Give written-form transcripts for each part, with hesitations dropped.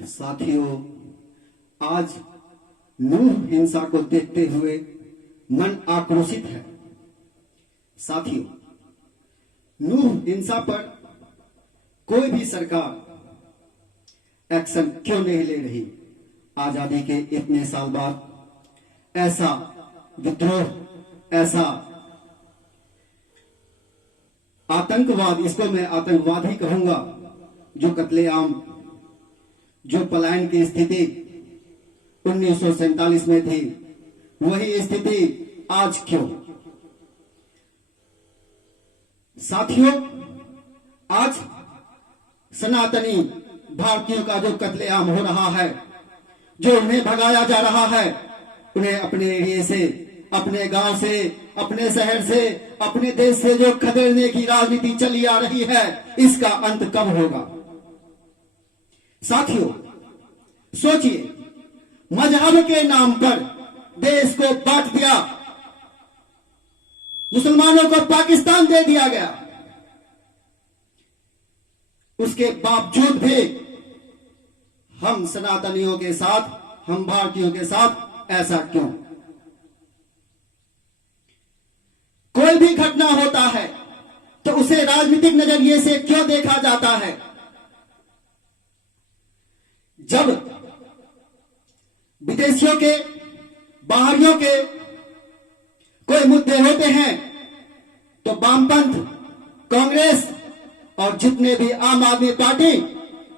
साथियों, आज नूह हिंसा को देखते हुए मन आक्रोशित है। साथियों, नूह हिंसा पर कोई भी सरकार एक्शन क्यों नहीं ले रही? आजादी के इतने साल बाद ऐसा विद्रोह, ऐसा आतंकवाद, इसको मैं आतंकवाद ही कहूंगा, जो कत्लेआम, जो पलायन की स्थिति 1947 में थी, वही स्थिति आज क्यों? साथियों, आज सनातनी भारतीयों का जो कत्लेआम हो रहा है, जो उन्हें भगाया जा रहा है, उन्हें अपने एरिया से, अपने गांव से, अपने शहर से, अपने देश से जो खदेड़ने की राजनीति चली आ रही है, इसका अंत कब होगा? साथियों, सोचिए, मजहब के नाम पर देश को बांट दिया, मुसलमानों को पाकिस्तान दे दिया गया, उसके बावजूद भी हम सनातनियों के साथ, हम भारतीयों के साथ ऐसा क्यों? कोई भी घटना होता है तो उसे राजनीतिक नजरिए से क्यों देखा जाता है? जब विदेशियों के, बाहरियों के कोई मुद्दे होते हैं तो वामपंथ, कांग्रेस और जितने भी आम आदमी पार्टी,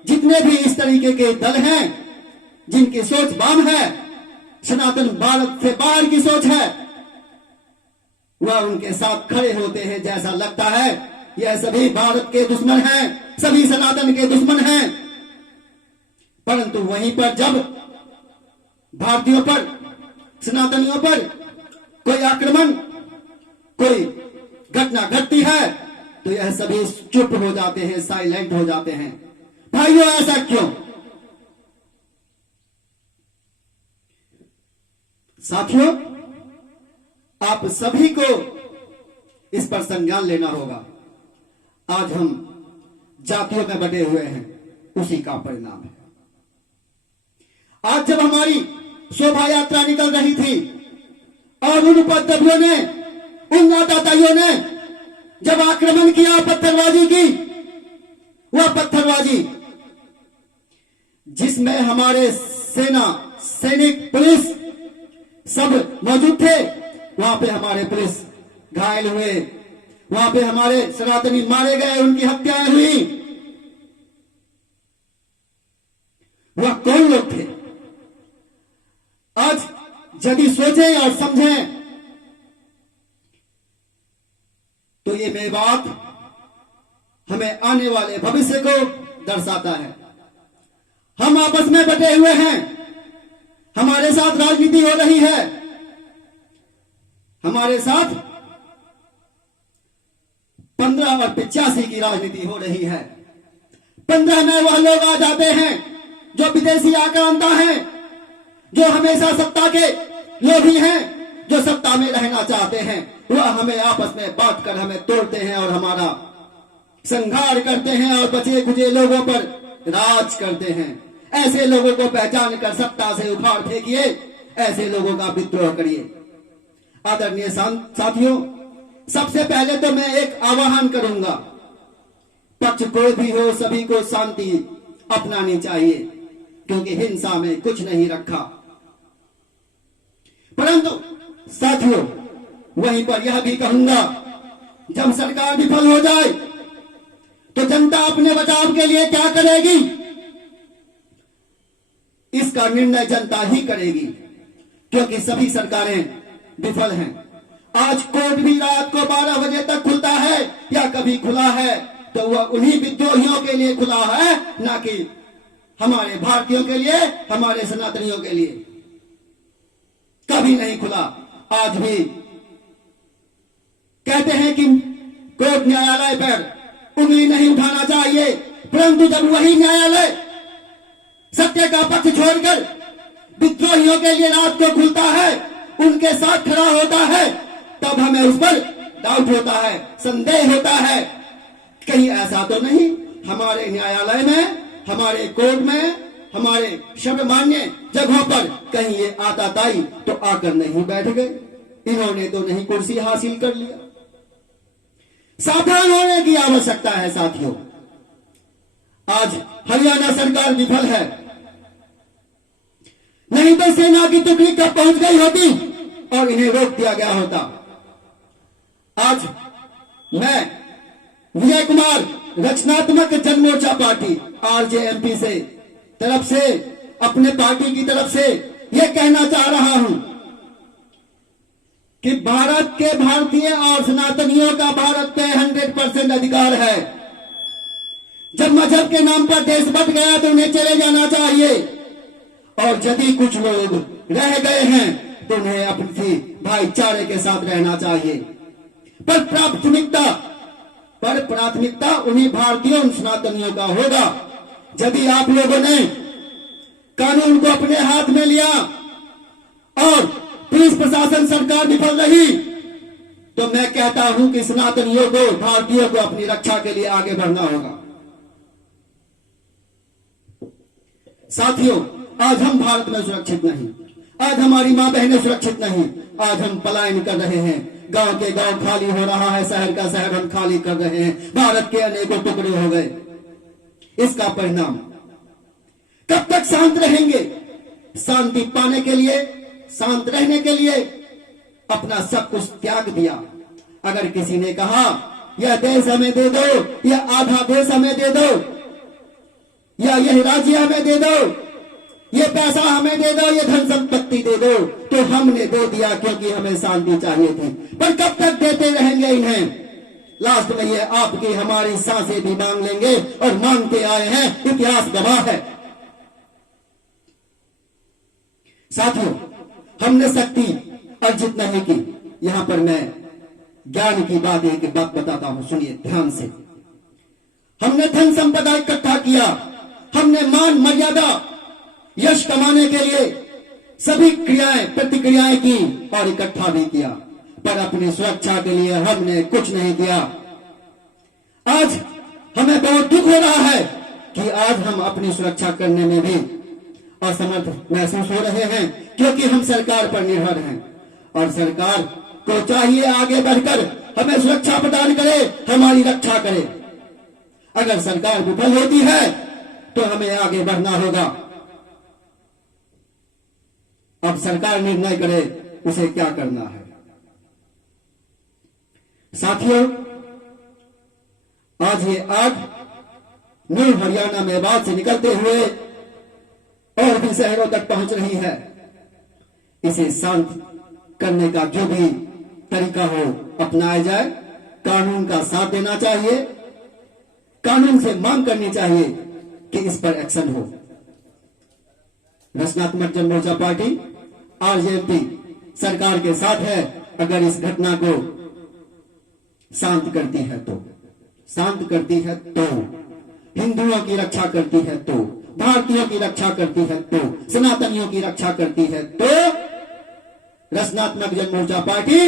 जितने भी इस तरीके के दल हैं जिनकी सोच वाम है, सनातन भारत से बाहर की सोच है, वह उनके साथ खड़े होते हैं। जैसा लगता है यह सभी भारत के दुश्मन हैं, सभी सनातन के दुश्मन हैं। परंतु वहीं पर जब भारतीयों पर, सनातनियों पर कोई आक्रमण, कोई घटना घटती है तो यह सभी चुप हो जाते हैं, साइलेंट हो जाते हैं। भाइयों, ऐसा क्यों? साथियों, आप सभी को इस पर संज्ञान लेना होगा। आज हम जातियों में बटे हुए हैं, उसी का परिणाम है। आज जब हमारी शोभा यात्रा निकल रही थी और उन उपद्रवियों ने, उन आतताइयों ने जब आक्रमण किया, पत्थरबाजी की, वह पत्थरबाजी जिसमें हमारे सेना, सैनिक, पुलिस सब मौजूद थे, वहां पे हमारे पुलिस घायल हुए, वहां पे हमारे सनातनी मारे गए, उनकी हत्याएं हुई। वह कौन लोग थे? आज यदि सोचें और समझें तो ये मेवात हमें आने वाले भविष्य को दर्शाता है। हम आपस में बटे हुए हैं, हमारे साथ राजनीति हो रही है, हमारे साथ 15 और 85 की राजनीति हो रही है। 15 में वह लोग आ जाते हैं जो विदेशी आक्रांता हैं, जो हमेशा सत्ता के लोभी हैं, जो सत्ता में रहना चाहते हैं। वह हमें आपस में बांट कर हमें तोड़ते हैं और हमारा संहार करते हैं और बचे खुचे लोगों पर राज करते हैं। ऐसे लोगों को पहचान कर सत्ता से उखाड़ फेंकिए, ऐसे लोगों का विद्रोह करिए। आदरणीय साथियों, सबसे पहले तो मैं एक आह्वान करूंगा, पक्ष कोई भी हो, सभी को शांति अपनानी चाहिए, क्योंकि हिंसा में कुछ नहीं रखा। परंतु साथियों, वहीं पर यह भी कहूंगा, जब सरकार विफल हो जाए तो जनता अपने बचाव के लिए क्या करेगी, इसका निर्णय जनता ही करेगी, क्योंकि सभी सरकारें विफल हैं। आज कोर्ट भी रात को 12 बजे तक खुलता है या कभी खुला है तो वह उन्हीं विद्रोहियों के लिए खुला है, ना कि हमारे भारतीयों के लिए, हमारे सनातनियों के लिए। कभी नहीं खुला। आज भी कहते हैं कि कोर्ट, न्यायालय पर उंगली नहीं उठाना चाहिए, परंतु जब वही न्यायालय सत्य का पक्ष छोड़कर विद्रोहियों के लिए रात को खुलता है, उनके साथ खड़ा होता है, तब हमें उस पर डाउट होता है, संदेह होता है। कहीं ऐसा तो नहीं हमारे न्यायालय में, हमारे कोर्ट में हमारे सर्वमान्य जगहों पर कहीं ये आताताई तो आकर नहीं बैठ गए, इन्होंने तो नहीं कुर्सी हासिल कर लिया। सावधान होने की आवश्यकता है साथियों। आज हरियाणा सरकार विफल है, नहीं तो सेना की टुकड़ी कब पहुंच गई होती और इन्हें रोक दिया गया होता। आज मैं विजय कुमार रचनात्मक जनमोर्चा पार्टी आरजेएमपी से तरफ से अपने पार्टी की तरफ से यह कहना चाह रहा हूं कि भारत के भारतीय और सनातनियों का भारत पे 100% अधिकार है। जब मजहब के नाम पर देश बट गया तो उन्हें चले जाना चाहिए, और यदि कुछ लोग रह गए हैं तो उन्हें अपनी भाईचारे के साथ रहना चाहिए। पर प्राथमिकता उन्हीं भारतीयों सनातनियों का होगा। यदि आप लोगों ने कानून को अपने हाथ में लिया और पुलिस प्रशासन सरकार विफल रही, तो मैं कहता हूं कि सनातनियों को, भारतीयों को अपनी रक्षा के लिए आगे बढ़ना होगा। साथियों, आज हम भारत में सुरक्षित नहीं, आज हमारी मां बहनें सुरक्षित नहीं, आज हम पलायन कर रहे हैं, गांव के गांव खाली हो रहा है, शहर का शहर हम खाली कर रहे हैं, भारत के अनेकों टुकड़े हो गए। इसका परिणाम कब तक शांत रहेंगे? शांति पाने के लिए, शांत रहने के लिए अपना सब कुछ त्याग दिया। अगर किसी ने कहा यह देश हमें दे दो, यह आधा देश हमें दे दो, या यह राज्य हमें दे दो, ये पैसा हमें दे दो, ये धन संपत्ति दे दो, तो हमने दे दिया क्योंकि हमें शांति चाहिए थी। पर कब तक देते रहेंगे इन्हें? लास्ट में ये आपकी हमारी सांसें भी मांग लेंगे, और मांगते आए हैं, इतिहास गवाह है। साथियों, हमने शक्ति अर्जित नहीं की। यहां पर मैं ज्ञान की बात एक बात बताता हूं, सुनिए ध्यान से। हमने धन संपदा इकट्ठा किया, हमने मान मर्यादा यश कमाने के लिए सभी क्रियाएं प्रतिक्रियाएं की और इकट्ठा भी किया, पर अपनी सुरक्षा के लिए हमने कुछ नहीं किया। आज हमें बहुत दुख हो रहा है कि आज हम अपनी सुरक्षा करने में भी असमर्थ महसूस हो रहे हैं, क्योंकि हम सरकार पर निर्भर हैं, और सरकार को चाहिए आगे बढ़कर हमें सुरक्षा प्रदान करे, हमारी रक्षा करे। अगर सरकार विफल होती है तो हमें आगे बढ़ना होगा। अब सरकार निर्णय करे उसे क्या करना है। साथियों, आज ये आग न्यू हरियाणा मेवात से निकलते हुए और भी शहरों तक पहुंच रही है। इसे शांत करने का जो भी तरीका हो अपनाया जाए। कानून का साथ देना चाहिए, कानून से मांग करनी चाहिए कि इस पर एक्शन हो। रचनात्मक जनमोर्चा पार्टी आरजेएमपी सरकार के साथ है। अगर इस घटना को शांत करती है तो, शांत करती है तो, हिंदुओं की रक्षा करती है तो, भारतीयों की रक्षा करती है तो, सनातनियों की रक्षा करती है तो रचनात्मक जनमोर्चा पार्टी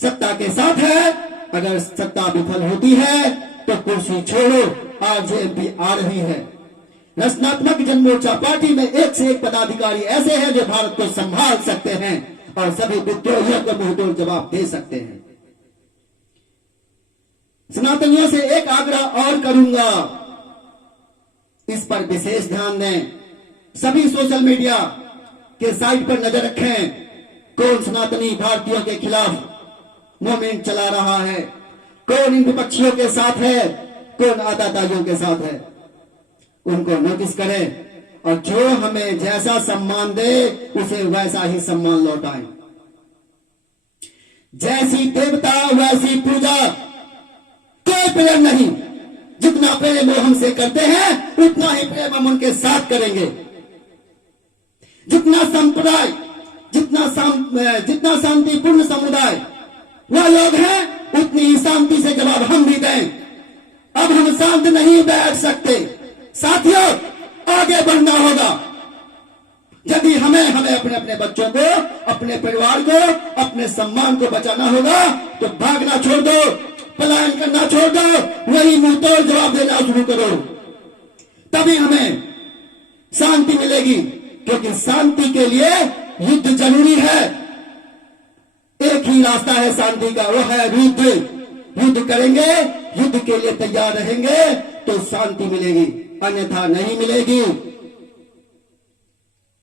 सत्ता के साथ है। अगर सत्ता विफल होती है तो कुर्सी छोड़ो, आरजेएमपी आ रही है। रचनात्मक जनमोर्चा पार्टी में एक से एक पदाधिकारी ऐसे हैं जो भारत को संभाल सकते हैं और सभी विद्रोहियों को मुंहतोड़ जवाब दे सकते हैं। सनातनियों से एक आग्रह और करूंगा, इस पर विशेष ध्यान दें। सभी सोशल मीडिया के साइट पर नजर रखें, कौन सनातनी भारतीयों के खिलाफ मूवमेंट चला रहा है, कौन इन विपक्षियों के साथ है, कौन आताताइयों के साथ है, उनको नोटिस करें और जो हमें जैसा सम्मान दे उसे वैसा ही सम्मान लौटाएं। जैसी देवता वैसी पूजा, कोई प्रेम नहीं। जितना प्रेम वो हमसे करते हैं उतना ही प्रेम हम उनके साथ करेंगे। जितना संप्रदाय, जितना शांतिपूर्ण समुदाय वह लोग हैं, उतनी ही शांति से जवाब हम भी दें। अब हम शांत नहीं बैठ सकते। साथियों, आगे बढ़ना होगा। यदि हमें अपने अपने बच्चों को, अपने परिवार को, अपने सम्मान को बचाना होगा तो भागना छोड़ दो, पलायन करना छोड़ दो, वही मुंह तोड़ जवाब देना शुरू करो। तभी हमें शांति मिलेगी, क्योंकि शांति के लिए युद्ध जरूरी है। एक ही रास्ता है शांति का, वो है युद्ध। युद्ध करेंगे, युद्ध के लिए तैयार रहेंगे तो शांति मिलेगी, अन्यथा नहीं मिलेगी।